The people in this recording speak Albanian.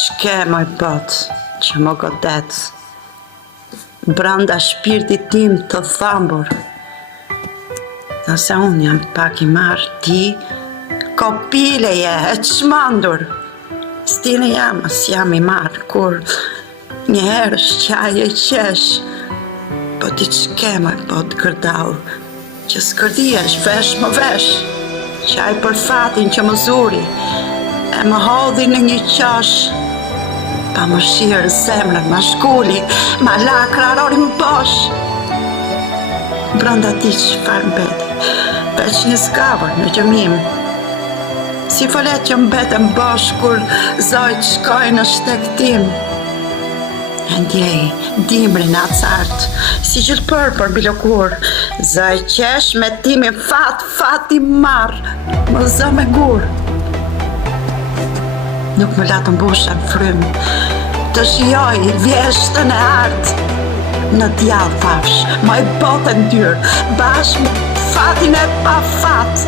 Ç'ke moj bot që më godet branda shpirtit tim të thambur. Nëse unë jam pak i marrë, ti kopile je e çmandur. Stile jam as jam i marrë, kur njëherë shqaj e qesh. Po ti ç'ke moj bot gërdau, që s'kërdihesh vesh më vesh. Qaj për fatin që më zuri, e më hodhi në një qash. Pa më shirë zemrën, ma shkulli, ma lakra rori më bosh. Branda ti çfarë mbeti, veç një skavër në gjëmim. Si folet që mbetën bosh kur zojt shkoj në shtektim. E ndjej dimrin acartë, si gjithë për bilokur. Zoj qesh me timin fat i marrë, më zë me gur. Nuk më latë mbusha në frymë, të shijoj vjeshtën e artë. Në djallë thafsh, moj botën dyrë, bashkë fatin e pa fat.